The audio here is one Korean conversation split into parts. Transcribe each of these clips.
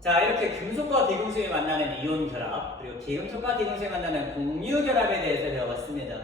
자, 이렇게 금속과 비금속이 만나는 이온 결합, 그리고 비금속과 비금속이 만나는 공유 결합에 대해서 배워봤습니다.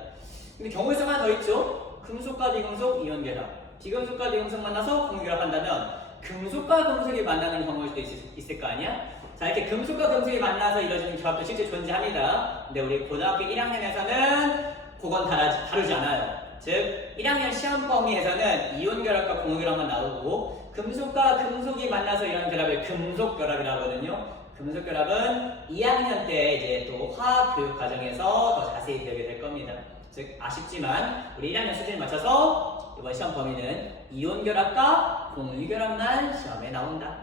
근데 경우에서 하나 더 있죠? 금속과 비금속 이온 결합, 비금속과 비금속 만나서 공유 결합한다면 금속과 금속이 만나는 경우도 있을 거 아니야? 자, 이렇게 금속과 금속이 만나서 이루어지는 결합도 실제 존재합니다. 근데 우리 고등학교 1학년에서는 그건 다루지 않아요. 즉 1학년 시험 범위에서는 이온 결합과 공유 결합만 나오고 금속과 금속이 만나서 이런 결합을 금속 결합이라고 하거든요. 금속 결합은 2학년 때 이제 또 화학 교육 과정에서 더 자세히 배우게 될 겁니다. 즉 아쉽지만 우리 1학년 수준에 맞춰서 이번 시험 범위는 이온 결합과 공유 결합만 시험에 나온다.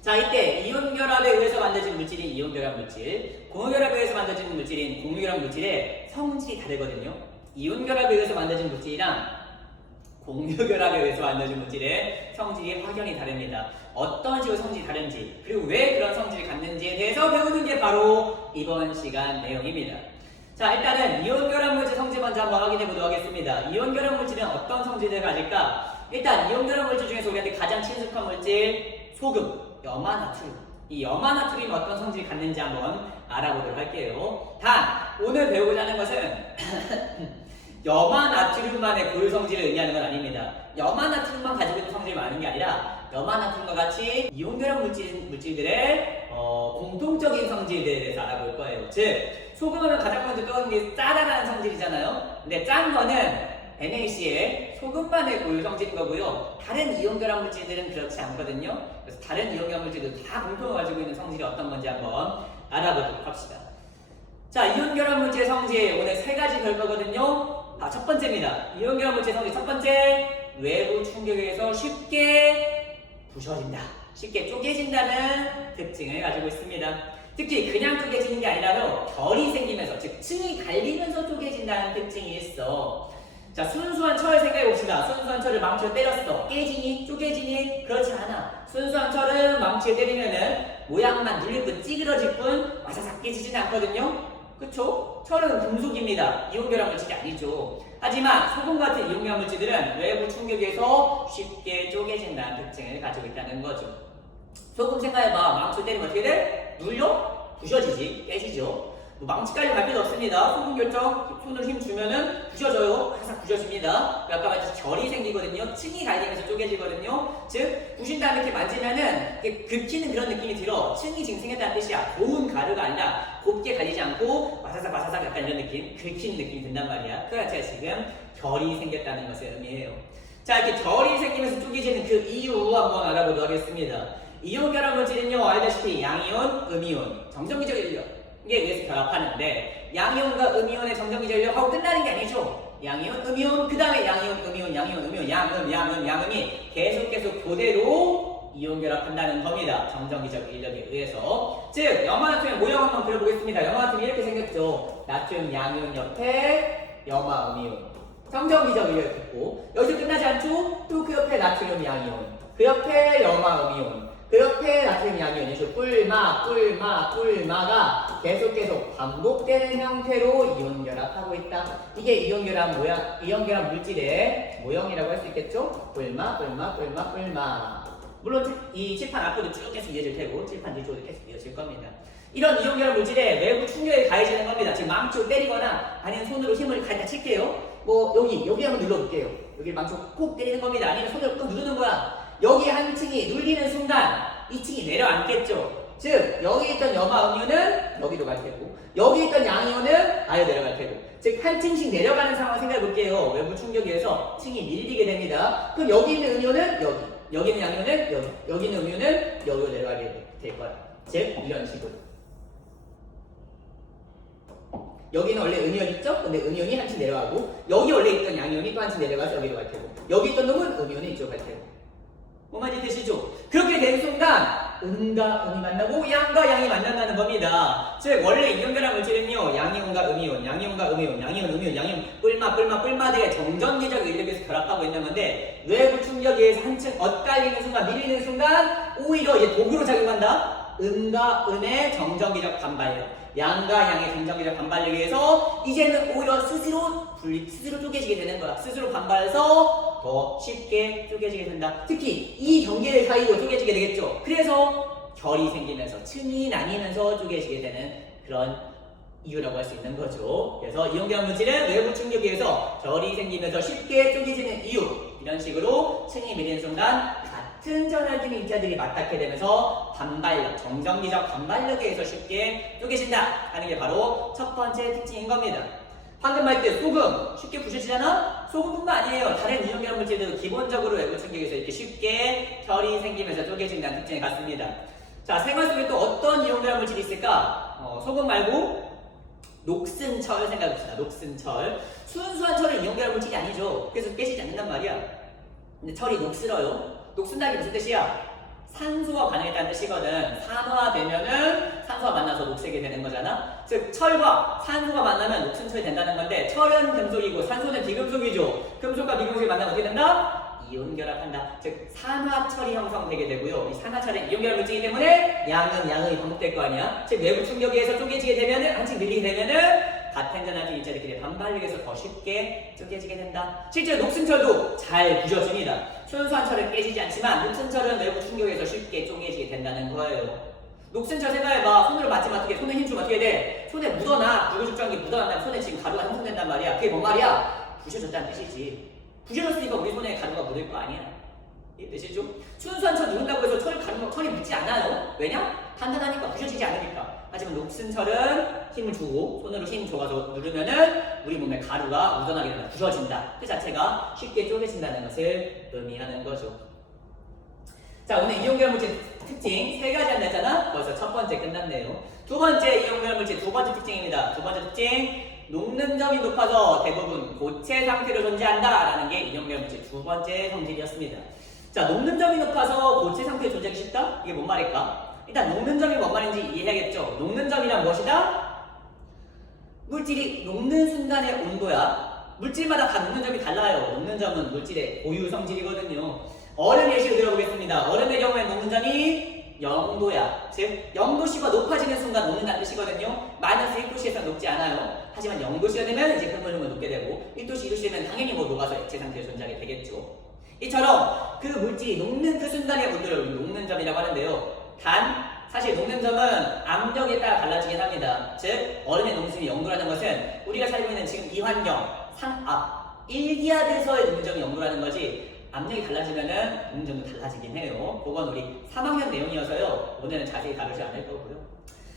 자, 이때 이온 결합에 의해서 만들어진 물질인 이온 결합 물질, 공유 결합에 의해서 만들어진 물질인 공유 결합 물질의 성질이 다르거든요. 이온 결합에 의해서 만들어진 물질이랑 공유 결합에 의해서 만들어진 물질의 성질이 확연히 다릅니다. 어떤 식으로 성질이 다른지, 그리고 왜 그런 성질을 갖는지에 대해서 배우는 게 바로 이번 시간 내용입니다. 자, 일단은 이온 결합 물질 성질 먼저 한번 확인해 보도록 하겠습니다. 이온 결합 물질은 어떤 성질을 가질까? 일단 이온 결합 물질 중에서 우리한테 가장 친숙한 물질 소금, 염화나트륨. 이 염화나트륨이 어떤 성질을 갖는지 한번 알아보도록 할게요. 단 오늘 배우고자 하는 것은 염화나트륨만의 고유 성질을 의미하는 건 아닙니다. 염화나트륨만 가지고 있는 성질이 많은 게 아니라 염화나트륨과 같이 이온 결합 물질들의 공통적인 성질들에 대해서 알아볼 거예요. 즉 소금하면 가장 먼저 떠오르는 게 짜다라는 성질이잖아요. 근데 짠 거는 NaC의 소금만의 고유 성질인 거고요. 다른 이온 결합 물질들은 그렇지 않거든요. 그래서 다른 이온 결합 물질도 다 공통을 가지고 있는 성질이 어떤 건지 한번 알아보도록 합시다. 자, 이온 결합 물질의 성질 오늘 세 가지 별 거거든요. 첫 번째입니다. 이온 결합 물질의 성질 첫 번째, 외부 충격에 의해서 쉽게 부서진다, 쉽게 쪼개진다는 특징을 가지고 있습니다. 특히 그냥 쪼개지는 게 아니라도 결이 생기면서, 즉 층이 갈리면서 쪼개진다는 특징이 있어. 자, 순수한 철을 생각해 봅시다. 순수한 철을 망치로 때렸어. 깨지니? 쪼개지니? 그렇지 않아. 순수한 철은 망치에 때리면은 모양만 눌릴 뿐, 찌그러질 뿐 와사삭 깨지지는 않거든요. 그쵸? 철은 금속입니다. 이온 결합 물질이 아니죠. 하지만 소금 같은 이온 결합 물질들은 외부 충격에서 쉽게 쪼개진다는 특징을 가지고 있다는 거죠. 소금 생각해봐. 망치로 때리면 어떻게 돼? 눌려? 부셔지지, 깨지죠. 망치까지 갈 필요 없습니다. 소금 결정, 손으로 힘 주면은 부셔져요. 항상 부셔집니다. 아까 말했듯이 결이 생기거든요. 층이 갈리면서 쪼개지거든요. 즉, 부신다 이렇게 만지면은 긁히는 그런 느낌이 들어. 층이 지금 생겼다는 뜻이야. 고운 가루가 아니라 곱게 갈리지 않고 와사삭 와사삭 약간 이런 느낌, 긁히는 느낌이 든단 말이야. 그래서 제가 지금 결이 생겼다는 것을 의미해요. 자, 이렇게 결이 생기면서 쪼개지는 그 이유 한번 알아보도록 하겠습니다. 이온 결합 물질은요, 알다시피 양이온, 음이온, 정전기적 인력 에 의해서 결합하는데, 양이온과 음이온의 정전기적 인력하고 끝나는 게 아니죠. 양이온, 음이온, 그 다음에 양이온, 음이온, 양이온, 음이온, 양음이 계속 그대로 이온 결합한다는 겁니다. 정전기적 인력에 의해서. 즉, 염화나트륨 모형 한번 그려보겠습니다. 염화나트륨이 이렇게 생겼죠. 나트륨 양이온 옆에 염화, 음이온. 정전기적 인력이 있고, 여기서 끝나지 않죠? 또 그 옆에 나트륨 양이온, 그 옆에 염화, 음이온, 그 옆에 나트륨 양이온이죠. 뿔마가 계속 반복되는 형태로 이온 결합하고 있다. 이게 이온 결합 모양, 이온 결합 물질의 모형이라고 할 수 있겠죠? 뿔마. 물론 이 칠판 앞으로 쭉 계속 이어질 테고, 칠판 뒤쪽으로 계속 이어질 겁니다. 이런 이온 결합 물질에 외부 충격이 가해지는 겁니다. 지금 망치로 때리거나 아니면 손으로 힘을 가해다 칠게요. 뭐 여기 한번 눌러볼게요. 여기 망치로 꼭 때리는 겁니다. 아니면 손으로 꼭 누르는 거야. 여기 한 층이 눌리는 순간 이 층이 내려앉겠죠. 즉 여기 있던 염화 음이온은 여기로 갈 테고, 여기 있던 양이온은 아예 내려갈 테고, 즉 한 층씩 내려가는 상황을 생각해 볼게요. 외부 충격에 의해서 층이 밀리게 됩니다. 그럼 여기 있는 음이온은 여기 있는 양이온은 여기 있는 음이온은 여기로 내려가게 될 거야. 즉 이런 식으로. 여기는 원래 음이온 있죠? 근데 음이온이 한 층 내려가고, 여기 원래 있던 양이온이 또 한 층 내려가서 여기로 갈 테고, 여기 있던 놈은 음이온이 이쪽으로 갈 테고. 뭔 말인지 되시죠? 그렇게 된 순간 음과 음이 만나고 양과 양이 만난다는 겁니다. 즉 원래 이온 결합 물질은요, 양이온과 음이온, 양이온, 음이온, 양이온, 뿔마들의 정전기적 인력에서 결합하고 있는 건데, 외부 충격에 의해서 한층 엇갈리는 순간, 밀리는 순간 오히려 이제 독으로 작용한다. 음과 음의 정전기적 반발력, 양과 양의 정정기적 반발력에 의해서 이제는 오히려 스스로 쪼개지게 되는 거야. 스스로 반발해서 더 쉽게 쪼개지게 된다. 특히 이 경계를 사이로 쪼개지게 되겠죠. 그래서 결이 생기면서 층이 나뉘면서 쪼개지게 되는 그런 이유라고 할 수 있는 거죠. 그래서 이온결합 물질은 외부 충격에 의해서 결이 생기면서 쉽게 쪼개지는 이유, 이런 식으로 층이 밀리는 순간 같은 전하균 입자들이 맞닿게 되면서 반발력, 정정기적 반발력에 의해서 쉽게 쪼개진다 하는 게 바로 첫 번째 특징인 겁니다. 방금 말 때 소금 쉽게 부셔지잖아? 소금뿐만 아니에요. 다른 이온결합 물질들도 기본적으로 외부 충격에서 이렇게 쉽게 결이 생기면서 쪼개진다는 특징이 같습니다. 자, 생활 속에 또 어떤 이온결합 물질이 있을까? 소금 말고 녹슨철 생각해봅시다. 녹슨철. 순수한 철은 이온결합 물질이 아니죠. 그래서 깨지지 않는단 말이야. 근데 철이 녹슬어요. 녹슨다는 게 무슨 뜻이야? 산소와 반응했다는 뜻이거든. 산화되면은 산소와 만나서 녹색이 되는 거잖아. 즉 철과 산소가 만나면 녹슨철이 된다는 건데, 철은 금속이고 산소는 비금속이죠. 금속과 비금속이 만나면 어떻게 된다? 이온결합한다. 즉 산화철이 형성되게 되고요. 이 산화철은 이온결합 물질이기 때문에 양은 양의 반복될 거 아니야. 즉 외부 충격에 의해서 쪼개지게 되면은, 한층 밀리게 되면은 같은 전하균 입자들끼리 반발력에서 더 쉽게 쪼개지게 된다. 실제로 녹슨철도 잘 부셔집니다. 순수한 철은 깨지지 않지만 녹슨철은 외부 충격에서 쉽게 쪼개지게 된다는 거예요. 녹슨철 생각해봐. 손으로 맞으면 어떻게, 손에 힘주면 어떻게 돼? 손에 묻어나. 불구죽조한 게 묻어난다면 손에 지금 가루가 형성된단 말이야. 그게 뭔 말이야? 부셔졌다는 뜻이지. 부셔졌으니까 우리 손에 가루가 묻을 거 아니야. 이 뜻이죠? 순수한 철 누른다고 해서 철이 묻지 않아요. 왜냐? 단단하니까, 부셔지지 않으니까. 하지만 녹슨철은 힘을 주고 손으로 힘 줘서 누르면은 우리 몸에 가루가 묻어나게 된다. 부서진다. 그 자체가 쉽게 쪼개진다는 것을 의미하는 거죠. 자, 오늘 이온결합 물질 특징 3가지 한다잖아. 벌써 첫 번째 끝났네요. 두 번째 이온결합 물질 두 번째 특징입니다. 두 번째 특징, 녹는 점이 높아서 대부분 고체 상태로 존재한다라는 게 이온결합 물질 두 번째 성질이었습니다. 자, 녹는 점이 높아서 고체 상태로 존재하기 쉽다? 이게 뭔 말일까? 일단 녹는 점이 뭔 말인지 이해해야겠죠. 녹는 점이란 무엇이다? 물질이 녹는 순간의 온도야. 물질마다 다 녹는 점이 달라요. 녹는 점은 물질의 고유 성질이거든요. 얼음 예시로 들어보겠습니다. 얼음의 경우에 녹는 점이 0도야. 즉 0도씨가 높아지는 순간 녹는다는 뜻이거든요. 마이너스 1도씨에서 녹지 않아요. 하지만 0도씨가 되면 이제 흐물흐물 녹게 되고, 1도씨, 2도씨 되면 당연히 녹아서 액체 상태로 존재하게 되겠죠. 이처럼 그 물질이 녹는 그 순간의 온도를 녹는 점이라고 하는데요. 단 사실 녹는 점은 압력에 따라 달라지긴 합니다. 즉 얼음의 녹음심이 0도라는 것은 우리가 살고 있는 지금 이 환경, 상압, 1기압에서의 녹는 점이 0도라는 거지, 압력이 달라지면은 녹는 점도 달라지긴 해요. 그건 우리 3학년 내용이어서요. 오늘은 자세히 다루지 않을 거고요.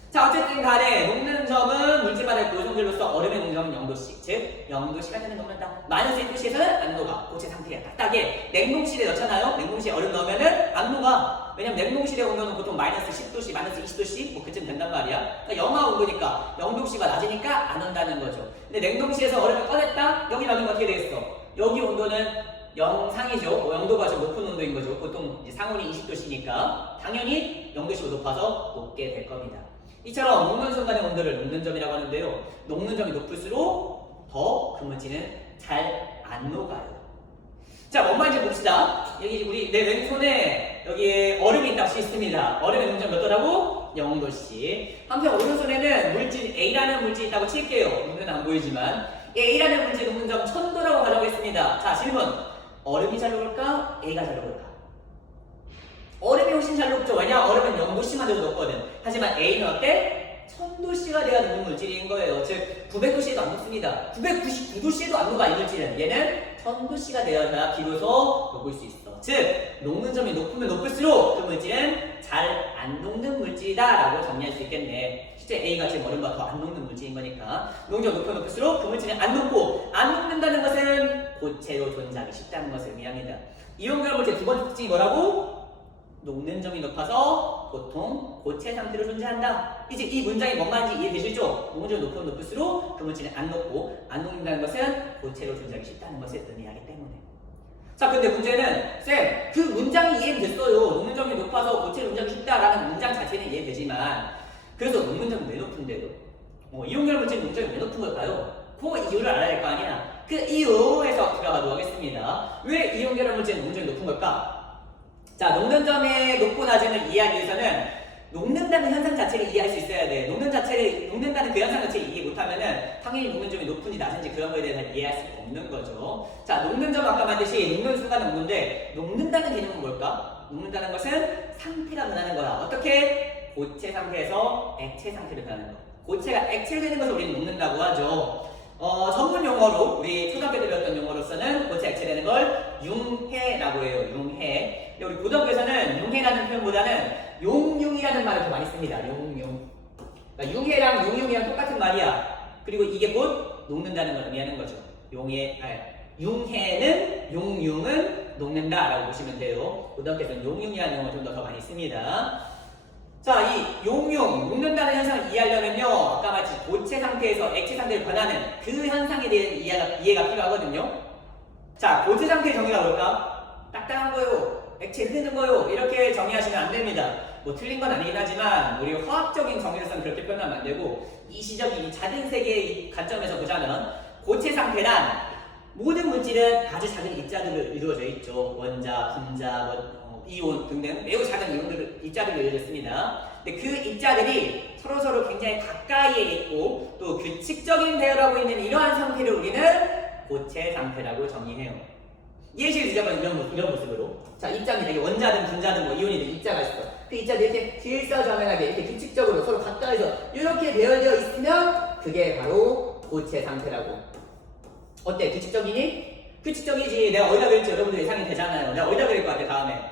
자, 어쨌든 간에 녹는 점은 물질마다의 고유 성질로서 얼음의 녹는 점은 0도씨, 즉 0도씨가 되는 녹는다. 마이너스 1도씨에서는 안 녹아. 고체 상태가 딱딱해. 냉동실에 넣잖아요. 냉동실에 얼음 넣으면은 안 녹아. 왜냐면 냉동실의 온도는 보통 마이너스 10도씨, 마이너스 20도씨 뭐 그쯤 된단 말이야. 그러니까 영하 온도니까 0도씨가 낮으니까 안 온다는 거죠. 근데 냉동실에서 얼음을 꺼냈다? 여기 넣으면 어떻게 되겠어? 여기 온도는 영상이죠. 0도가 좀 높은 온도인 거죠. 보통 이제 상온이 20도씨니까 당연히 0도씨로 높아서 녹게 될 겁니다. 이처럼 녹는 순간의 온도를 녹는 점이라고 하는데요. 녹는 점이 높을수록 더 그 물질은 잘 안 녹아요. 자, 뭔 말인지 봅시다. 여기 우리 내 왼손에 여기에 얼음이 있다고 있습니다. 얼음의 녹는 점 몇 도라고? 0도씨. 한편 오른손에는 물질 A라는 물질이 있다고 칠게요. 눈에는 안 보이지만 A라는 물질 녹는 점 1000도라고 가정하겠습니다. 자, 질문. 얼음이 잘 녹을까? A가 잘 녹을까? 얼음이 훨씬 잘 녹죠. 왜냐? 얼음은 0도씨만 돼도 녹거든. 하지만 A는 어때? 1000도씨가 돼야 녹는 물질인 거예요. 즉 900도씨에도 안 녹습니다. 999도씨에도 안 녹아, 이 물질은. 얘는 1000도씨가 되어야 비로소 녹을 수 있어. 즉 녹는 점이 높으면 높을수록 그 물질은 잘 안 녹는 물질이다 라고 정리할 수 있겠네. 실제 A가 지금 얼음보다 더 안 녹는 물질인 거니까 녹는 점 높으면 높을수록 그 물질은 안 녹고, 안 녹는다는 것은 고체로 존재하기 쉽다는 것을 의미합니다. 이온결합 물질 두 번째 특징이 뭐라고? 녹는 점이 높아서 보통 고체 상태로 존재한다. 이제 이 문장이 뭔 말인지 이해되시죠? 녹는 점이 높으면 높을수록 그 물질은 안 녹고, 안 녹는다는 것은 고체로 존재하기 쉽다는 것을 의미하기 때문에. 자, 근데 문제는 쌤, 그 문장이 이해는 됐어요. 녹는 점이 높아서 고체로 존재하기 쉽다라는 문장 자체는 이해되지만, 그래서 녹는 점이 왜 높은데요? 이온결합 물질 녹는 점이 왜 높은 걸까요? 그 이유를 알아야 될 거 아니야. 그 이유에서 들어가도록 하겠습니다. 왜 이온결합 물질 녹는 점이 높은 걸까? 자, 녹는 점의 높고 낮음을 이해하기 위해서는 녹는다는 현상 자체를 이해할 수 있어야 돼. 녹는다는 그 현상 자체를 이해 못하면은 당연히 녹는 점이 높은지 낮은지 그런 거에 대해서 이해할 수 없는 거죠. 자, 녹는 점 아까 말했듯이 녹는 순간 녹는데 녹는다는 개념은 뭘까? 녹는다는 것은 상태가 변하는 거야. 어떻게? 고체 상태에서 액체 상태로 변하는 거. 고체가 액체로 되는 것을 우리는 녹는다고 하죠. 전문 용어로 우리 초등학교 때 배웠던 용어로서는 고체 액체되는 걸 융해라고 해요. 융해. 근데 우리 고등학교에서는 융해라는 표현보다는 용융이라는 말을 더 많이 씁니다. 용융. 그러니까 융해랑 용융이랑 똑같은 말이야. 그리고 이게 곧 녹는다는 걸 의미하는 거죠. 융해는 용융은 녹는다라고 보시면 돼요. 고등학교에서는 용융이라는 용어 좀 더 많이 씁니다. 자, 이 용융, 녹는다는 현상을 이해하려면요, 아까 마치 고체 상태에서 액체 상태로 변하는 그 현상에 대한 이해가 필요하거든요. 자, 고체 상태의 정의가 뭘까? 딱딱한 거요, 액체 흐르는 거요, 이렇게 정의하시면 안 됩니다. 뭐 틀린 건 아니긴 하지만 우리 화학적인 정의로서는 그렇게 표현하면 안 되고, 이시적인 이 작은 세계의 관점에서 보자면 고체 상태란 모든 물질은 아주 작은 입자들로 이루어져 있죠. 원자, 분자, 이온 등등 매우 작은 입자들로 이루어졌습니다. 근데 그 입자들이 서로 굉장히 가까이에 있고 또 규칙적인 배열하고 있는 이러한 상태를 우리는 고체 상태라고 정의해요. 예시를 들자면 이런 모습으로. 자, 입자입니다. 이게 원자든 분자든 뭐 이온이든 입자가 있어. 그 입자들이 이렇게 질서정연하게 이렇게 규칙적으로 서로 가까이서 이렇게 배열되어 있으면 그게 바로 고체 상태라고. 어때? 규칙적이니? 규칙적이지. 내가 어디다 그릴지 여러분들 예상이 되잖아요. 내가 어디다 그릴 것 같아 다음에?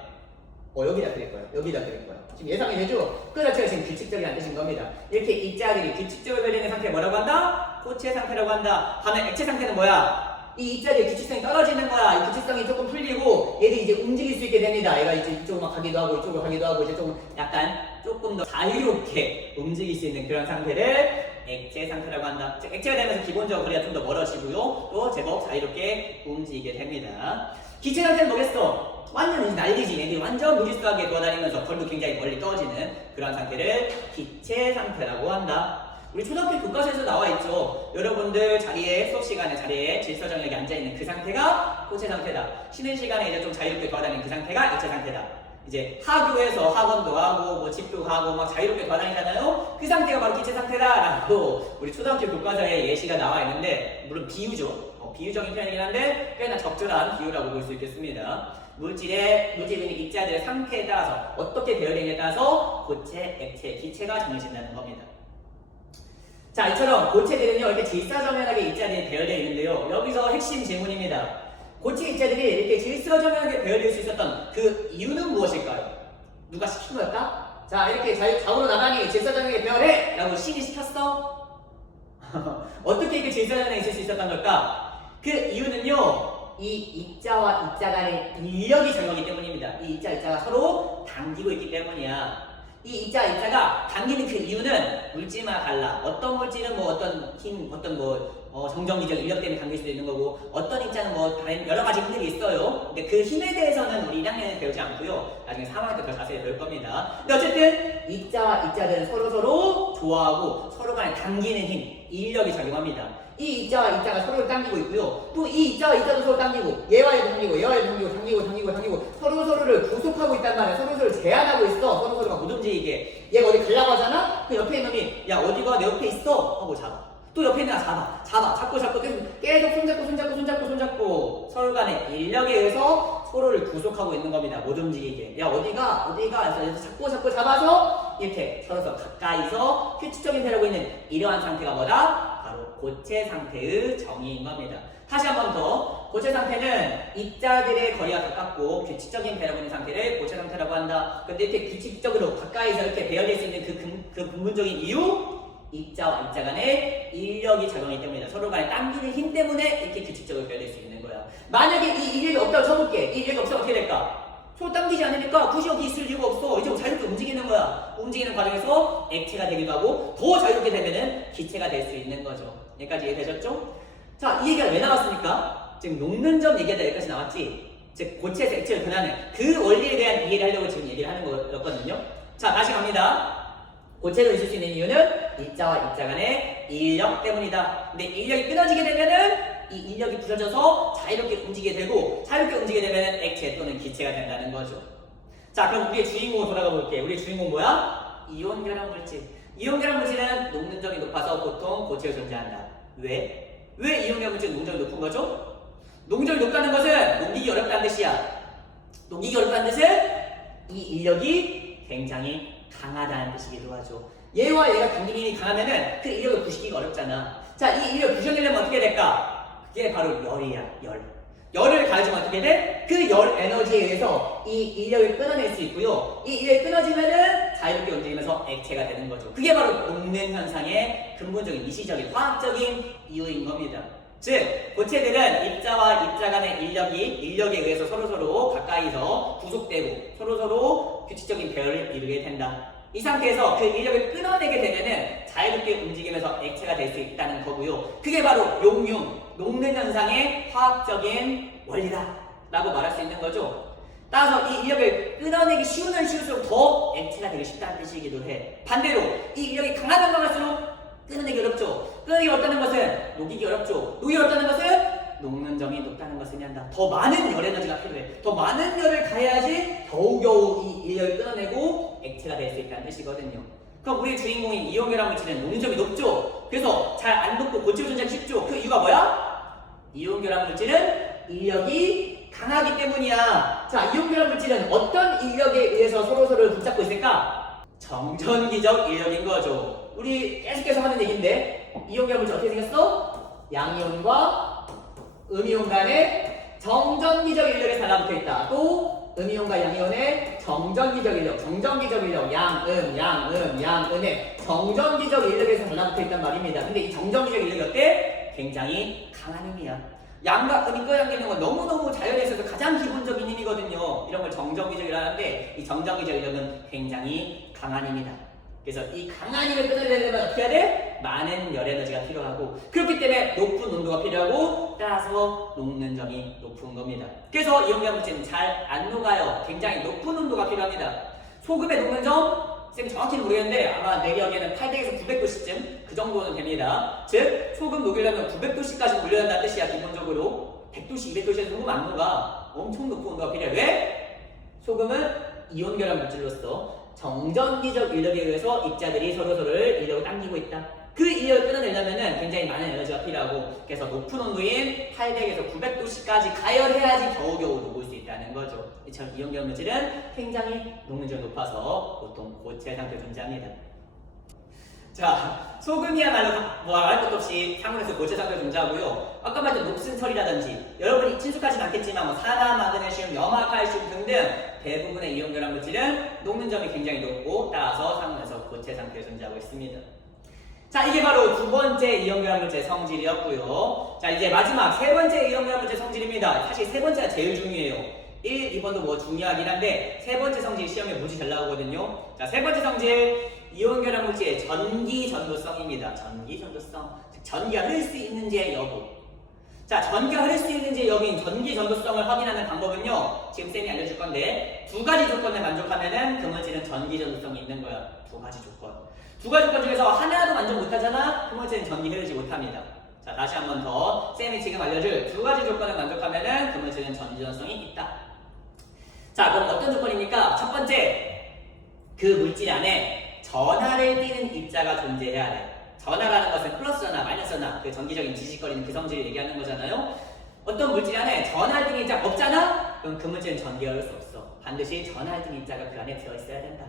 여기다 그릴 거야. 여기다 그릴 거야. 지금 예상이 되죠? 그 자체가 지금 규칙적이라는 뜻인 겁니다. 이렇게 입자들이 규칙적으로 배열되는 상태 뭐라고 한다? 고체 상태라고 한다. 반면 액체 상태는 뭐야? 이 입자들의 규칙성이 떨어지는 거야. 이 규칙성이 조금 풀리고 얘들이 이제 움직일 수 있게 됩니다. 얘가 이제 이쪽으로 가기도 하고 이쪽으로 가기도 하고 이제 조금 더 자유롭게 움직일 수 있는 그런 상태를 액체 상태라고 한다. 액체가 되면서 기본적으로 거리가 좀 더 멀어지고요. 또 제법 자유롭게 움직이게 됩니다. 기체 상태는 뭐겠어? 완전 이제 난리지. 얘들이 완전 무질서하게 돌아다니면서 거리도 굉장히 멀리 떨어지는 그런 상태를 기체 상태라고 한다. 우리 초등학교 교과서에서 나와 있죠. 여러분들 수업 시간에 자리에 질서정연하게 앉아있는 그 상태가 고체 상태다. 쉬는 시간에 이제 좀 자유롭게 돌아다니는 그 상태가 액체 상태다. 이제 학교에서 학원도 가고 뭐 집도 가고 막 자유롭게 돌아다니잖아요. 그 상태가 바로 기체 상태다라고 우리 초등학교 교과서에 예시가 나와 있는데, 물론 비유죠. 비유적인 표현이긴 한데 꽤나 적절한 비유라고 볼 수 있겠습니다. 물질에 있는 입자들의 상태에 따라서 어떻게 배열되느냐에 따라서 고체, 액체, 기체가 정해진다는 겁니다. 자, 이처럼 고체들은요 이렇게 질서정연하게 입자들이 배열되어 있는데요. 여기서 핵심 질문입니다. 고체 입자들이 이렇게 질서정연하게 배열될 수 있었던 그 이유는 무엇일까요? 누가 시킨 걸까? 자, 이렇게 좌우로 나란히 질서정연하게 배열해! 라고 신이 시켰어? 어떻게 이렇게 질서정연하게 있을 수 있었던 걸까? 그 이유는요, 이 입자와 입자 간의 인력이 적용하기 때문입니다. 이 입자가 서로 당기고 있기 때문이야. 이 입자가 당기는 그 이유는 물질마다 달라. 어떤 물질은 뭐 어떤 힘, 정정기적 인력 때문에 당길 수도 있는 거고, 어떤 입자는 뭐 다른 여러 가지 힘들이 있어요. 근데 그 힘에 대해서는 우리 1학년에 배우지 않고요. 나중에 3학년 때 더 자세히 배울 겁니다. 근데 어쨌든 입자와 입자들은 서로 좋아하고 서로 간에 당기는 힘, 인력이 작용합니다. 이 입자와 입자가 서로를 당기고 있고요. 또 이 입자와 입자도 서로 당기고, 얘와 얘도 당기고, 얘와 얘도 당기고, 서로를 구속하고 있단 말이야. 서로를 제한하고 있어. 서로가 못 움직이게. 얘가 어디 가려고 하잖아? 그 옆에 있는 놈이, 야, 어디가 내 옆에 있어? 하고 잡아. 또 옆에 있는 애가 잡고 계속 손잡고 서로 간의 인력에 의해서 서로를 구속하고 있는 겁니다. 못 움직이게. 야, 어디가? 그래서 잡고 잡아서 이렇게 서로서 가까이서 규칙적인 배열하고 있는 이러한 상태가 뭐다? 바로 고체 상태의 정의인 겁니다. 다시 한 번 더. 고체 상태는 입자들의 거리가 가깝고 규칙적인 배열하고 있는 상태를 고체 상태라고 한다. 근데 이렇게 규칙적으로 가까이서 이렇게 배열될 수 있는 그 근본적인 이유? 입자와 입자 간의 인력이 작용하기 때문이다. 서로 간에 당기는 힘 때문에 이렇게 규칙적으로 배열될 수 있는 거야. 만약에 이 인력이 없다고 쳐볼게. 이 인력이 없으면 어떻게 될까? 서로 당기지 않으니까 굳이 여기 있을 이유가 없어. 이제 자유롭게 움직이는 거야. 움직이는 과정에서 액체가 되기도 하고 더 자유롭게 되면은 기체가 될 수 있는 거죠. 여기까지 이해되셨죠? 자, 이 얘기가 왜 나왔습니까? 지금 녹는 점 얘기하다 여기까지 나왔지? 즉 고체에서 액체로 변하는 그 원리에 대한 이해를 하려고 지금 얘기를 하는 거였거든요. 자, 다시 갑니다. 고체로 있을 수 있는 이유는 입자와 입자 간의 인력 때문이다. 근데 인력이 끊어지게 되면은 이 인력이 부서져서 자유롭게 움직이게 되고, 자유롭게 움직이게 되면은 액체 또는 기체가 된다는 거죠. 자, 그럼 우리의 주인공으로 돌아가 볼게요. 우리의 주인공 뭐야? 이온 결합 물질. 이온 결합 물질은 녹는점이 높아서 보통 고체로 존재한다. 왜? 왜 이온 결합 물질은 녹는점이 높은 거죠? 녹는점이 높다는 것은 녹이기 어렵다는 뜻이야. 녹이기 어렵다는 뜻은 이 인력이 굉장히 강하다는 뜻이기도 하죠. 얘와 얘가 당기능이 강하면은 그 인력을 부시기가 어렵잖아. 자, 이 인력을 부셔내려면 어떻게 될까? 그게 바로 열이야, 열. 열을 가해주면 어떻게 돼? 그 열 에너지에 의해서 이 인력을 끊어낼 수 있고요. 이 인력이 끊어지면은 자유롭게 움직이면서 액체가 되는 거죠. 그게 바로 녹는 현상의 근본적인 미시적인 화학적인 이유인 겁니다. 즉, 고체들은 입자와 입자 간의 인력에 의해서 서로서로 가까이서 구속되고 서로서로 규칙적인 배열을 이루게 된다. 이 상태에서 그 인력을 끊어내게 되면은 자유롭게 움직이면서 액체가 될 수 있다는 거고요. 그게 바로 용융, 녹는 현상의 화학적인 원리다 라고 말할 수 있는 거죠. 따라서 이 인력을 끊어내기 쉬우면 쉬울수록 더 액체가 되기 쉽다는 뜻이기도 해. 반대로 이 인력이 강하면 강할수록 끊어내기 어렵죠. 끊어내기 어렵다는 것은 녹이기 어렵죠. 녹이기 어렵다는 것은 녹는 점이 높다는 것을 의미한다. 더 많은 열 에너지가 필요해. 더 많은 열을 가해야지 겨우겨우 이 인력을 끊어내고 액체가 될 수 있다는 뜻이거든요. 그럼 우리 주인공인 이온 결합 물질은 녹는 점이 높죠. 그래서 잘 안 녹고 고체로 존재하기 쉽죠. 그 이유가 뭐야? 이온 결합 물질은 인력이 강하기 때문이야. 자, 이온 결합 물질은 어떤 인력에 의해서 서로서로 붙잡고 있을까? 정전기적 인력인 거죠. 우리 계속해서 하는 얘기인데 이온 결합 물질 어떻게 생겼어? 양이온과 음이온 간의 정전기적 인력에 달라붙어 있다. 또 음이온과 양이온의 정전기적 인력, 양음의 정전기적 인력에서 달라붙어 있단 말입니다. 근데 이 정전기적 인력이 어때? 굉장히 강한 힘이야. 양과 음이 끌어당기는 건 너무너무 자연에 있어서 가장 기본적인 힘이거든요. 이런 걸 정전기적이라고 하는데 이 정전기적 인력은 굉장히 강한 힘이다. 그래서 이 강한 힘을 끊어내려면 어떻게 해야 돼? 많은 열 에너지가 필요하고 그렇기 때문에 높은 온도가 필요하고 따라서 녹는 점이 높은 겁니다. 그래서 이온 결합 물질은 잘 안 녹아요. 굉장히 높은 온도가 필요합니다. 소금의 녹는 점 쌤이 정확히는 모르겠는데 아마 내 기억에는 800에서 900도씨쯤 그 정도는 됩니다. 즉 소금 녹이려면 900도씨까지 올려야 한다는 뜻이야. 기본적으로 100도씨, 200도씨에서 소금 안 녹아. 엄청 높은 온도가 필요해. 왜? 소금은 이온 결합 물질로서 정전기적 인력에 의해서 입자들이 서로서로를 인력을 당기고 있다. 그 인력을 끊어내려면 굉장히 많은 에너지가 필요하고 그래서 높은 온도인 800에서 900도씨까지 가열해야지 겨우겨우 녹을 수 있다는 거죠. 이처럼 이온 결합 물질은 굉장히 녹는점이 높아서 보통 고체 상태로 존재합니다. 자, 소금이야말로 뭐할 것도 없이 상온에서 고체 상태로 존재하고요. 아까 말했던 녹슨철이라든지 여러분이 친숙하진 않겠지만 뭐 산화, 마그네슘, 염화, 칼슘 등등 대부분의 이온 결합 물질은 녹는 점이 굉장히 높고 따라서 상온에서 고체 상태로 존재하고 있습니다. 자, 이게 바로 두 번째 이온 결합 물질의 성질이었고요. 자, 이제 마지막 세 번째 이온 결합 물질의 성질입니다. 사실 세 번째가 제일 중요해요. 1, 2번도 뭐 중요하긴 한데 세 번째 성질 시험에 무지 잘 나오거든요. 자, 세 번째 성질 이온 결합 물질의 전기 전도성입니다. 전기 전도성, 즉 전기가 흐를 수 있는지의 여부. 자, 전기가 흐를 수 있는지의 여부인 전기 전도성을 확인하는 방법은요. 지금 쌤이 알려줄 건데 두 가지 조건에 만족하면은 그 물질은 전기 전도성이 있는 거야. 두 가지 조건. 두 가지 조건 중에서 하나도 만족 못하잖아. 그 물질은 전기 흐르지 못합니다. 자, 다시 한 번 더 쌤이 지금 알려줄 두 가지 조건에 만족하면은 그 물질은 전기 전도성이 있다. 자, 그럼 어떤 조건입니까? 첫 번째, 그 물질 안에 전하를 띠는 입자가 존재해야 돼. 전하라는 것은 플러스 전하, 마이너스 전하, 그 전기적인 지식거리는 그 성질을 얘기하는 거잖아요. 어떤 물질 안에 전하를 띠는 입자가 없잖아? 그럼 그 물질은 전기가 흐를 수 없어. 반드시 전하를 띠는 입자가 그 안에 들어있어야 된다.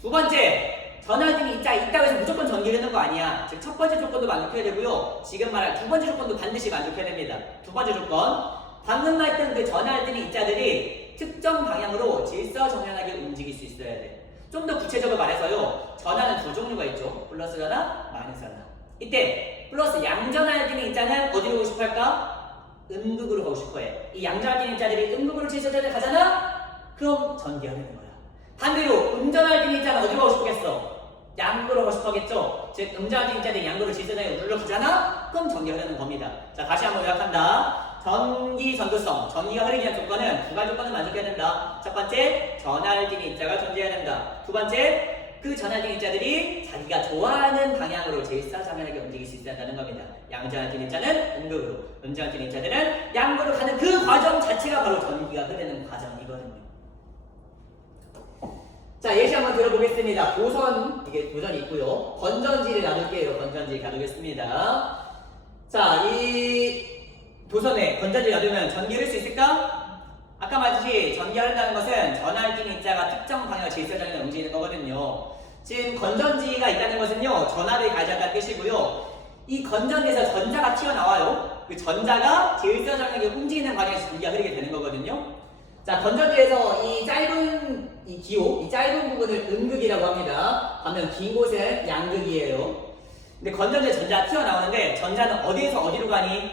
두 번째, 전하를 띠는 입자가 있다고 해서 무조건 전기를 흐르는 거 아니야. 즉 첫 번째 조건도 만족해야 되고요. 지금 말할 두 번째 조건도 반드시 만족해야 됩니다. 두 번째 조건, 방금 말했던 그 전하를 띠는 입자들이 특정 방향으로 질서정연하게 움직일 수 있어야 돼. 좀 더 구체적으로 말해서요. 전하는 두 종류가 있죠. 플러스 전하, 마이너스 전하. 이때 플러스 양전하를 띠는 입자는 어디로 가고 싶어 할까? 음극으로 가고 싶어 해. 이 양전하를 띠는 입자들이 음극으로 질서정연하게 가잖아? 그럼 전기가 되는 거야. 반대로 음전하를 띠는 입자는 어디로 가고 싶겠어? 양극으로 가고 싶어 하겠죠? 즉 음전하를 띠는 입자들이 양극으로 질서정연하게 눌러가잖아? 그럼 전기가 흐르는 겁니다. 자, 다시 한번 요약한다. 전기 전도성, 전기가 흐르기 위한 조건은 두 가지 조건을 만족해야 된다. 첫 번째, 전하를 띠는 입자가 존재해야 된다. 두 번째, 그 전하를 띠는 입자들이 자기가 좋아하는 방향으로 질서정연하게 움직일 수 있어야 한다는 겁니다. 양전하를 띠는 입자는 음극으로, 음전하를 띠는 입자들은 양극으로 가는 그 과정 자체가 바로 전기가 흐르는 과정이거든요. 자, 예시 한번 들어보겠습니다. 도선, 이게 도전이 있고요. 건전지를 놔둘게요. 건전지 놔두겠습니다. 자, 이 도선에 건전지를 놔두면 전기 흐를 수 있을까? 아까 말했듯이 전기가 흐른다는 것은 전하를 띠는 입자가 특정 방향을 질서정에 움직이는 거거든요. 지금 건전지가 있다는 것은요, 전하를 가져갔다는 뜻이고요. 이 건전지에서 전자가 튀어나와요. 그 전자가 질서정하게 움직이는 방향에서 전기가 흐르게 되는 거거든요. 자, 건전지에서 이 짧은 이 기호, 이 짧은 부분을 음극이라고 합니다. 반면 긴 곳은 양극이에요. 근데 건전지에 전자가 튀어나오는데 전자는 어디에서 어디로 가니?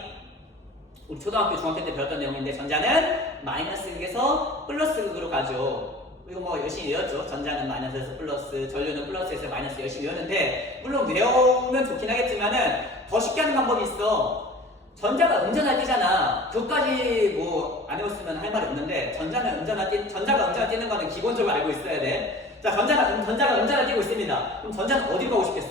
우리 초등학교, 중학교 때 배웠던 내용인데 전자는 마이너스 극에서 플러스 극으로 가죠. 이거 뭐 열심히 외웠죠. 전자는 마이너스에서 플러스, 전류는 플러스에서 마이너스 열심히 외웠는데 물론 외우면 좋긴 하겠지만은 더 쉽게 하는 방법이 있어. 전자가 음전할 때잖아. 그것까지 뭐 안 외웠으면 할 말이 없는데 전자가 음전할 뛰는 거는 기본적으로 알고 있어야 돼. 자, 전자가 음전할 뛰고 있습니다. 그럼 전자는 어디로 가고 싶겠어?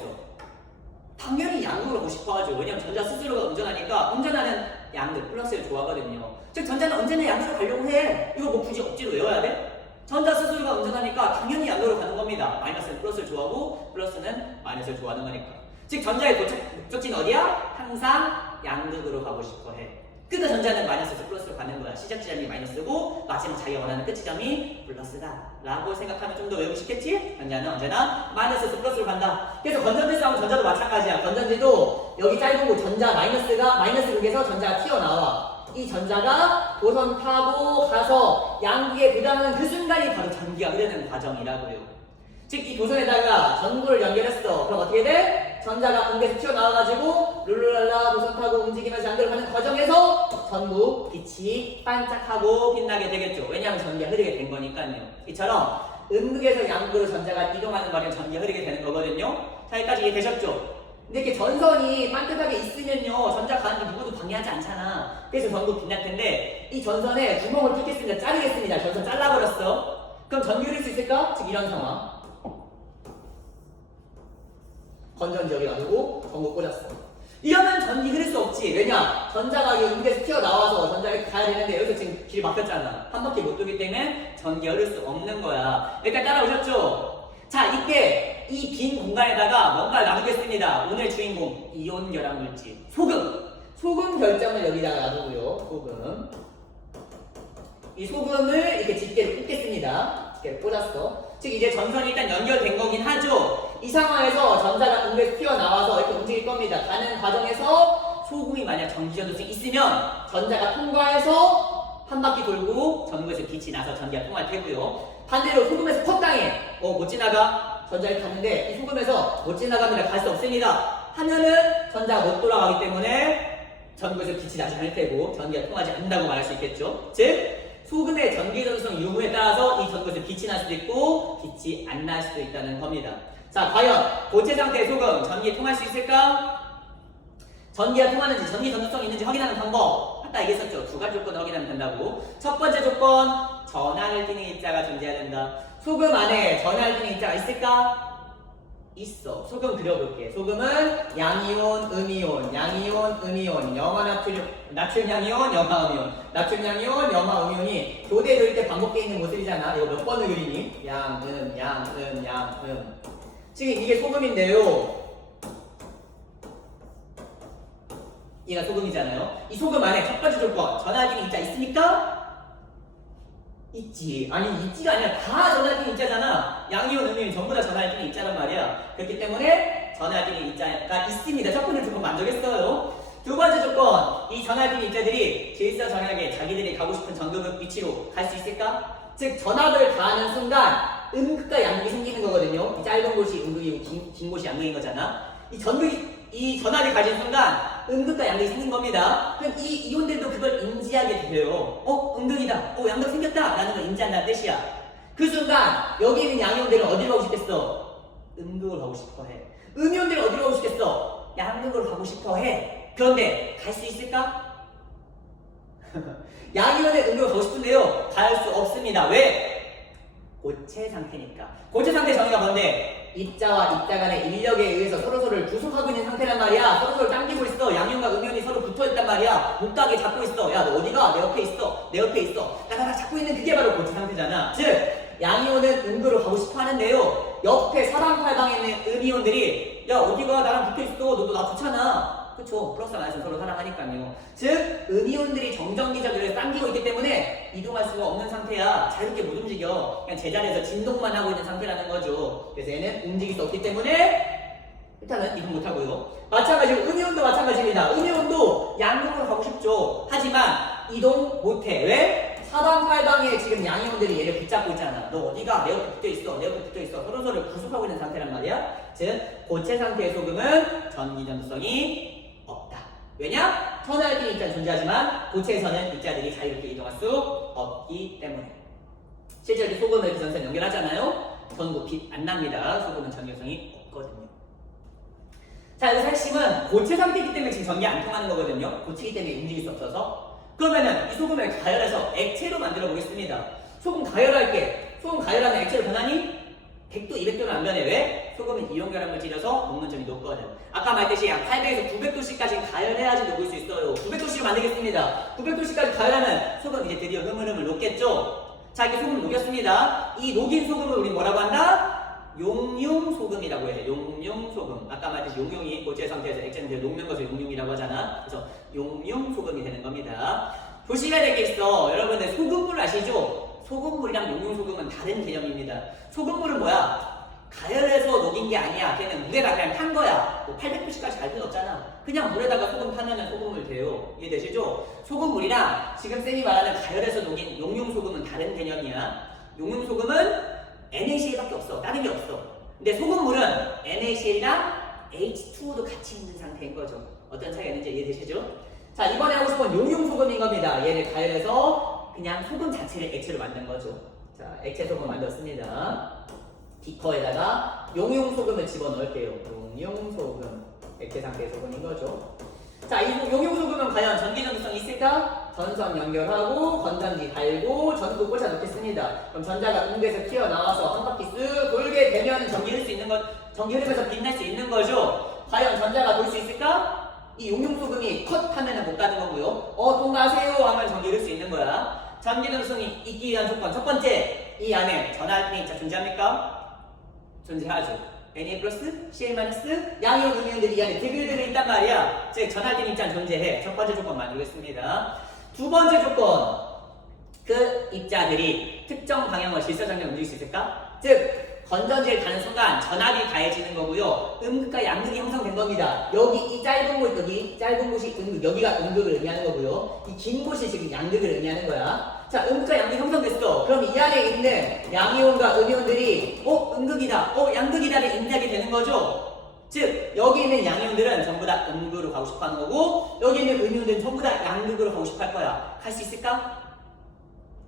당연히 양극으로 가고 싶어 하죠. 왜냐면 전자 스스로가 음전하니까 음전하는 양극, 플러스를 좋아하거든요. 즉 전자는 언제나 양극으로 가려고 해. 이거 뭐 굳이 억지로 외워야 돼? 전자 스스로가 음전하니까 당연히 양극으로 가는 겁니다. 마이너스는 플러스를 좋아하고 플러스는 마이너스를 좋아하는 거니까. 즉 전자의 목적지는 어디야? 항상 양극으로 가고 싶어 해. 그러니까 전자는 마이너스에서 플러스로 가는 거야. 시작 지점이 마이너스고 마지막 자기가 원하는 끝 지점이 플러스다 라고 생각하면 좀 더 외우기 쉽겠지? 전자는 언제나 마이너스에서 플러스로 간다. 그래서 건전지 싸움 전자도 마찬가지야. 건전지도 여기 짧은 곳 전자 마이너스 극에서 전자가 튀어나와. 이 전자가 도선 타고 가서 양극에 들어가는 그 순간이 바로 전기가 흐르는 과정이라고요. 즉 이 도선에다가 전구를 연결했어. 그럼 어떻게 돼? 전자가 음극에서 튀어나와가지고 룰루랄라 도선 타고 움직이면서 양극을 가는 과정에서 전구 빛이 반짝하고 빛나게 되겠죠. 왜냐하면 전기가 흐르게 된 거니까요. 이처럼 음극에서 양극으로 전자가 이동하는 과정에 전기가 흐르게 되는 거거든요. 자, 여기까지 이해되셨죠? 근데 이렇게 전선이 반듯하게 있으면요, 전자 가는 게 누구도 방해하지 않잖아. 그래서 전구 빛날 텐데 이 전선에 구멍을 뚫겠습니다. 자르겠습니다. 전선 잘라버렸어. 그럼 전기 흐를 수 있을까? 즉 이런 상황. 건전지 여기 놔두고 전구 꽂았어. 이러면 전기 흐를 수 없지. 왜냐? 전자가 이 음극에서 튀어나와서 전자가 이렇게 가야 되는데 여기서 지금 길 막혔잖아. 한 바퀴 못 돌기 때문에 전기가 흐를 수 없는 거야. 여기까지 따라오셨죠? 자, 이때 이 빈 공간에다가 뭔가를 놔두겠습니다. 오늘 주인공 이온 결합 물질 소금 결정을 여기다가 놔두고요. 소금. 이 소금을 이렇게 집게로 꽂겠습니다. 집게를 꽂았어. 즉 이제 전선이 일단 연결된 거긴 하죠. 이 상황에서 전자가 음극에서 튀어나와서 이렇게 움직일 겁니다. 가는 과정에서 소금이 만약 전기전도성이 있으면 전자가 통과해서 한 바퀴 돌고 전구에서 빛이 나서 전기가 통할 테고요. 반대로 소금에서 턱 당해. 못 지나가. 전자를 탔는데 이 소금에서 못 지나갑니다. 갈 수 없습니다. 하면은 전자가 못 돌아가기 때문에 전구에서 빛이 나지 않을 테고 전기가 통하지 않는다고 말할 수 있겠죠. 즉 소금의 전기전도성 유무에 따라서 이 전구에서 빛이 날 수도 있고 빛이 안 날 수도 있다는 겁니다. 자, 과연 고체 상태의 소금 전기에 통할 수 있을까? 전기가 통하는지 전기 전도성이 있는지 확인하는 방법 아까 얘기했었죠. 두 가지 조건을 확인하면 된다고. 첫 번째 조건, 전하를 띠는 입자가 존재해야 된다. 소금 안에 전하를 띠는 입자가 있을까? 있어. 소금 그려볼게. 소금은 양이온, 음이온, 양이온, 음이온, 염화 나트륨 양이온, 염화 음이온, 나트륨 양이온, 염화 음이온이 교대에 그릴 때 반복되어 있는 모습이잖아. 이거 몇 번을 그리니? 양, 양. 지금 이게 소금인데요. 얘가 소금이잖아요. 이 소금 안에 첫 번째 조건, 전하를 띠는 입자 있습니까? 있지. 아니 있지가 아니라 다 전하를 띠는 입자잖아. 양이온, 음이온 전부 다 전하를 띠는 입자란 말이야. 그렇기 때문에 전하를 띠는 입자가 있습니다. 첫 번째 조건 만족했어요. 두 번째 조건, 이 전하를 띠는 입자들이 질서정연하게 자기들이 가고 싶은 전극 위치로 갈 수 있을까? 즉 전압을 가하는 순간 음극과 양극이 생기는 거거든요. 이 짧은 곳이 음극이고 긴 곳이 양극인 거잖아. 이 전압이 가진 순간 음극과 양극이 생긴 겁니다. 그럼 이 이온들도 그걸 인지하게 돼요. 음극이다. 양극 생겼다. 라는 걸 인지한다는 뜻이야. 그 순간 여기 있는 양이온들은 어디로 가고 싶겠어? 음극으로 가고 싶어 해. 음이온들은 어디로 가고 싶겠어? 양극으로 가고 싶어 해. 그런데 갈 수 있을까? 양이온의 음극으로 가고 싶은데요. 갈 수 없습니다. 왜? 고체 상태니까. 고체 상태 정의가 뭔데? 입자와 입자 간의 인력에 의해서 서로서로를 구속하고 있는 상태란 말이야. 서로서로 당기고 있어. 양이온과 음이온이 서로 붙어있단 말이야. 못 가게 잡고 있어. 야, 너 어디가? 내 옆에 있어. 내 옆에 있어. 나가라 잡고 있는 그게 바로 고체 상태잖아. 즉 양이온은 음극으로 가고 싶어 하는데요. 옆에 사방팔방에 있는 음이온들이 야 어디가 나랑 붙어있어. 너도 나 좋잖아. 그쵸? 플러스 마이너스 서로 사랑하니까요. 즉 음이온들이 정전기적으로 당기고 있기 때문에 이동할 수가 없는 상태야. 자유롭게 못 움직여. 그냥 제자리에서 진동만 하고 있는 상태라는 거죠. 그래서 얘는 움직일 수 없기 때문에 일단은 이동 못하고요. 마찬가지로 음이온도 마찬가지입니다. 음이온도 양쪽으로 가고 싶죠. 하지만 이동 못해. 왜? 사방팔방에 지금 양이온들이 얘를 붙잡고 있잖아. 너 어디가? 내 옆에 붙어있어. 내 옆에 붙어있어. 서로서로 구속하고 있는 상태란 말이야. 즉 고체 상태의 소금은 전기전도성이 없다. 왜냐? 터널끼리 일단 존재하지만 고체에서는 입자들이 자유롭게 이동할 수 없기 때문에. 실제로 소금을 그 전선 연결하잖아요. 전구 빛 안 납니다. 소금은 전기성이 없거든요. 자, 여기서 핵심은 고체 상태이기 때문에 지금 전기 안 통하는 거거든요. 고체이기 때문에 움직일 수 없어서. 그러면은 이 소금을 가열해서 액체로 만들어 보겠습니다. 소금 가열할게. 소금 가열하면 액체로 변하니? 100도, 200도는 안 변해. 왜? 소금은 이온 결합을 찌려서 녹는 점이 높거든. 아까 말했듯이 약 800에서 900도씨까지 가열해야지 녹을 수 있어요. 900도씨로 만들겠습니다. 900도씨까지 가열하면 소금 이제 드디어 흐물흐물 녹겠죠? 자, 이렇게 소금을 녹였습니다. 이 녹인 소금을 우리 뭐라고 한다? 용융소금이라고 해. 용융소금. 아까 말했듯이 용융이 고체 상태에서 액체는 녹는 것을 용융이라고 하잖아. 그래서 용융소금이 되는 겁니다. 보시면 될 게 있어. 여러분들 소금물 아시죠? 소금물이랑 용융소금은 다른 개념입니다. 소금물은 뭐야? 가열해서 녹인 게 아니야. 걔는 물에다 그냥 탄 거야. 뭐 800도씨까지 갈 필요 없잖아. 그냥 물에다가 소금 타면 소금물 돼요. 이해되시죠? 소금물이랑 지금 쌤이 말하는 가열해서 녹인 용융소금은 다른 개념이야. 용융소금은 NaCl밖에 없어. 다른 게 없어. 근데 소금물은 NaCl이랑 H2O도 같이 있는 상태인 거죠. 어떤 차이가 있는지 이해되시죠? 자, 이번에 하고 싶은 용융소금인 겁니다. 얘를 가열해서 그냥 소금 자체를 액체로 만든 거죠. 자, 액체 소금 만들었습니다. 비커에다가 용융소금을 집어넣을게요. 용융소금. 액체 상태의 소금인 거죠. 자, 이 용융소금은 과연 전기전도성이 있을까? 전선 연결하고 건전지 달고 전구 꽂아 놓겠습니다. 그럼 전자가 음극에서 튀어나와서 한 바퀴 쓱 돌게 되면 전기 흐를 수 있는 것, 전기 흐르면서 빛날 수 있는 거죠. 과연 전자가 돌 수 있을까? 이 용융소금이 컷 하면은 못 가는 거고요. 통과하세요 하면 전기 흐를 수 있는 거야. 전기전도성이 있기 위한 조건 첫 번째, 이 안에 전하율이 존재합니까? 존재하죠. Na 플러스, Cl 마이너스, 양이온, 음이온들이 이 안에 드글드글 있단 말이야. 즉 전하율 입자는 존재해. 첫 번째 조건 만들겠습니다. 두 번째 조건, 그 입자들이 특정 방향으로 질서정량 움직일 수 있을까? 즉 건전지를 다는 순간 전압이 가해지는 거고요. 음극과 양극이 형성된 겁니다. 여기 이 짧은 곳, 여기 짧은 곳이 음극, 여기가 음극을 의미하는 거고요. 이 긴 곳이 지금 양극을 의미하는 거야. 자, 음극과 양극이 형성됐어. 그럼 이 안에 있는 양이온과 음이온들이 음극이다, 양극이다를 인지하게 되는 거죠. 즉 여기 있는 양이온들은 전부 다 음극으로 가고 싶어 하는 거고, 여기 있는 음이온들은 전부 다 양극으로 가고 싶어 할 거야. 갈 수 있을까?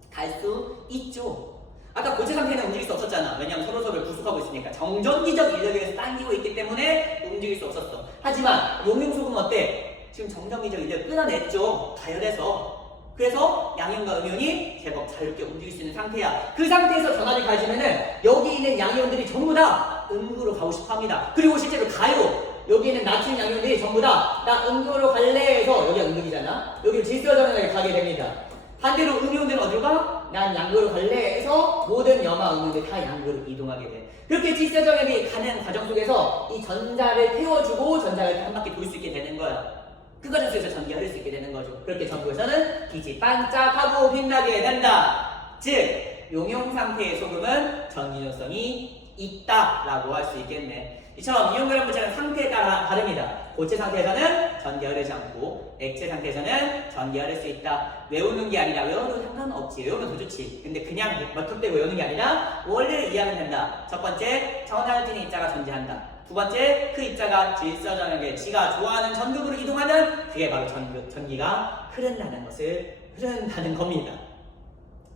갈 수 있죠. 아까 고체 상태는 움직일 수 없었잖아. 왜냐하면 서로서로를 구속하고 있으니까. 정전기적 인력에 의해서 당기고 있기 때문에 움직일 수 없었어. 하지만 용융소금 어때? 지금 정전기적 인력을 끌어냈죠. 가열해서. 그래서 양이온과 음이온이 제법 자유롭게 움직일 수 있는 상태야. 그 상태에서 전압이 가해지면은 여기 있는 양이온들이 전부 다 음극으로 가고 싶어 합니다. 그리고 실제로 가요. 여기 있는 나트륨 양이온들이 전부 다 나 음극으로 갈래 해서, 여기가 음극이잖아. 여기 질서정량에 가게 됩니다. 반대로 음이온들은 어디로 가? 난 양극으로 갈래 해서 모든 염화 음이온들이 다 양극으로 이동하게 돼. 그렇게 질서정량이 가는 과정 속에서 이 전자를 태워주고 전자가 이렇게 한 바퀴 돌 수 있게 되는 거야. 그 과정 속에서 전기가 흐를 수 있게 되는 거죠. 그렇게 전구에서는 빛이 반짝하고 빛나게 된다. 즉 용융 상태의 소금은 전기전도성이 있다라고 할 수 있겠네. 이처럼 이온결합 물질은 상태에 따라 다릅니다. 고체 상태에서는 전기가 흐르지 않고 액체 상태에서는 전기가 흐를 수 있다. 외우는 게 아니라 외워도 상관없지. 외우면 더 좋지. 근데 그냥 몇턱대 외우는 게 아니라 원리를 이해하면 된다. 첫 번째, 전하율진의 입자가 존재한다. 두 번째, 그 입자가 질서정량에 지가 좋아하는 전극으로 이동하면 그게 바로 전기가 흐른다는 겁니다.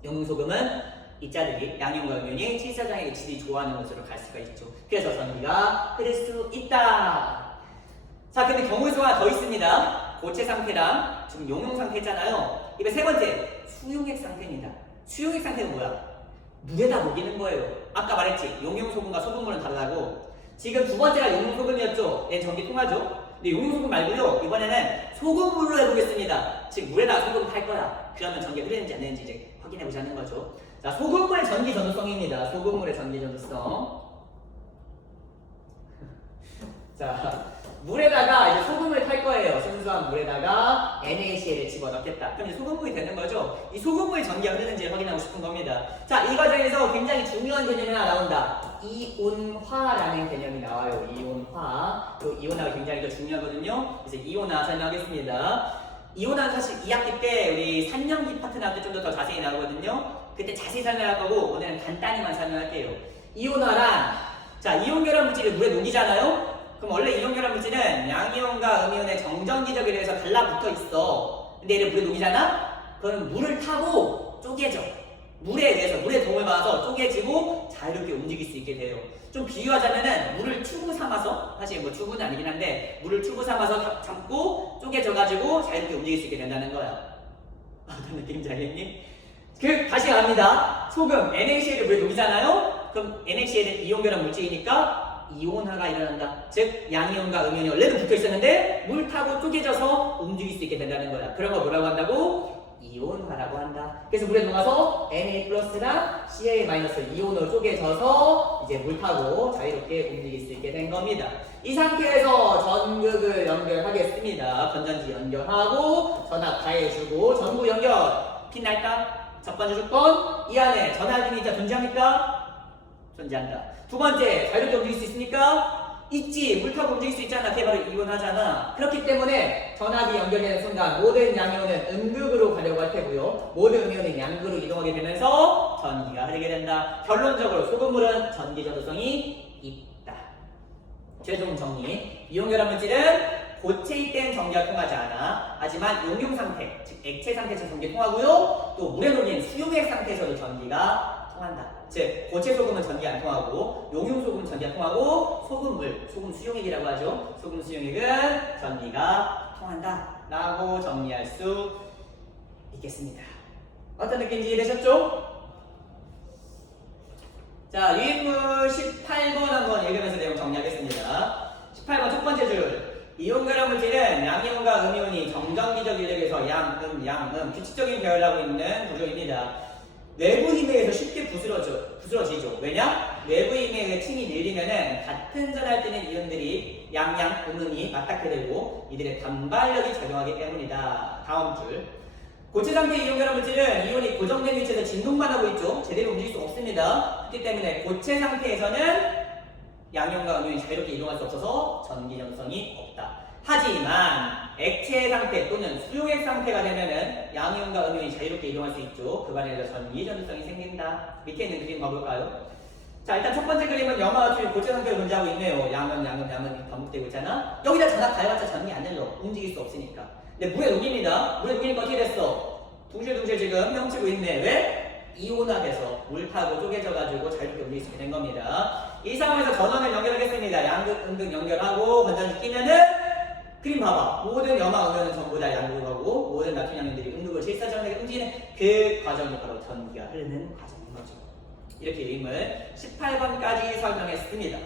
용융소금은 입자들이 양이온과 음이온이 질서정량에 질이 좋아하는 곳으로 갈 수가 있죠. 그래서 전기가 흐를 수 있다. 자, 근데 경우의 수가 하나 더 있습니다. 고체 상태랑 지금 용융 상태잖아요. 이번 세 번째, 수용액 상태입니다. 수용액 상태는 뭐야? 물에다 녹이는 거예요. 아까 말했지, 용융소금과 소금물은 다르다고. 지금 두 번째가 용융소금이었죠. 얘는 전기 통하죠. 근데 용융소금 말고요, 이번에는 소금물로 해보겠습니다. 즉 물에다가 소금을 탈 거야. 그러면 전기가 흐르는지 안 흐르는지 이제 확인해 보자는 거죠. 자, 소금물 전기 전도성입니다. 소금물의 전기 전도성. 자, 물에다가 이제 소금을 탈 거예요. 순수한 물에다가 NaCl을 집어넣겠다. 그럼 이제 소금물이 되는 거죠. 이 소금물 전기가 흐르는지 확인하고 싶은 겁니다. 자, 이 과정에서 굉장히 중요한 개념이 하나 나온다. 이온화라는 개념이 나와요. 이온화. 또 이온화가 굉장히 더 중요하거든요. 그래서 이온화 설명하겠습니다. 이온화는 사실 2학기 때 우리 3년기 파트 나올 때 좀 더 자세히 나오거든요. 그때 자세히 설명할 거고 오늘은 간단히만 설명할게요. 이온화란, 자, 이온 결합 물질을 물에 녹이잖아요. 그럼 원래 이온 결합 물질은 양이온과 음이온의 정전기적에 의해서 달라붙어 있어. 근데 얘를 물에 녹이잖아? 그럼 물을 타고 쪼개져. 물에 의해서, 물의 도움을 받아서 쪼개지고 자유롭게 움직일 수 있게 돼요. 좀 비유하자면은 물을 튜브 삼아서, 사실 뭐 튜브는 아니긴 한데 물을 튜브 삼아서 잡고 쪼개져가지고 자유롭게 움직일 수 있게 된다는 거야. 어떤 느낌인지 알겠니? 다시 갑니다. 소금, NaCl을 물에 녹이잖아요? 그럼 NaCl은 이온 결합 물질이니까 이온화가 일어난다. 즉 양이온과 음이온이 원래는 붙어 있었는데 물 타고 쪼개져서 움직일 수 있게 된다는 거야. 그런 거 뭐라고 한다고? 이온화라고 한다. 그래서 물에 녹아서 Na 플러스랑 Ca 마이너스 이온으로 쪼개져서 이제 물 타고 자유롭게 움직일 수 있게 된 겁니다. 이 상태에서 전극을 연결하겠습니다. 건전지 연결하고 전압 가해주고 전구 연결. 핀 날까? 첫 번째 조건, 이 안에 전압이 진짜 존재합니까? 존재한다. 두 번째, 자유롭게 움직일 수 있습니까? 있지. 물 타고 움직일 수 있잖아. 그게 바로 이온하잖아. 그렇기 때문에 전압이 연결되는 순간 모든 양이온은 음극으로 가려고 할 테고요. 모든 음이온은 양극으로 이동하게 되면서 전기가 흐르게 된다. 결론적으로 소금물은 전기 전도성이 있다. 최종 정리. 이온 결합 물질은 고체일 땐 전기가 통하지 않아. 하지만 용융 상태, 즉 액체 상태에서 전기 통하고요. 또 물에 녹인 수용액 상태에서도 전기가 통한다. 즉 고체 소금은 전기 안 통하고 용융 소금은 전기 안 통하고 소금물, 소금 수용액이라고 하죠. 소금 수용액은 전기가 통한다 라고 정리할 수 있겠습니다. 어떤 느낌인지 이해되셨죠? 자, 유인물 18번 한번 읽으면서 내용 정리하겠습니다. 18번 첫 번째 줄. 이온 결합 물질은 양이온과 음이온이 정전기적 인력에서 양음 규칙적인 배열을 하고 있는 구조입니다. 외부 힘에 의해서 쉽게 부스러지죠. 왜냐? 외부 힘에 의해 층이 밀리면은 같은 전할 때는 이온들이 음이 맞닿게 되고 이들의 단발력이 작용하기 때문이다. 다음 줄. 고체 상태의 이온 결합 물질은 이온이 고정된 위치에서 진동만 하고 있죠. 제대로 움직일 수 없습니다. 그렇기 때문에 고체 상태에서는 양이온과 음이온이 자유롭게 이동할 수 없어서 전기 전도성이 없다. 하지만 액체 상태 또는 수용액 상태가 되면은 양이온과 음이온이 자유롭게 이동할 수 있죠. 그 반에서 전기 전도성이 생긴다. 밑에 있는 그림 봐볼까요? 자, 일단 첫 번째 그림은 염화와 수용 고체 상태로 존재하고 있네요. 양은 반복되고 있잖아. 여기다 전압 가해봤자 전기 안 흘러. 움직일 수 없으니까. 근데 물에 녹입니다. 물에 녹이니까 어떻게 됐어? 둥실둥실 지금 펼치고 있네. 왜? 이온화돼서 물 타고 쪼개져가지고 자유롭게 움직일 수 있게 된 겁니다. 이 상황에서 전원을 연결하겠습니다. 양극, 음극 연결하고 건전지 끼면은 그림 봐봐. 모든 염화, 음이온은 전부 다 양극으로 가고 모든 나트륨 양면들이 음극으로 실사전하게 움직이는 그 과정이 바로 전기가 흐르는 과정인 거죠. 이렇게 그림을 18번까지 설명했습니다.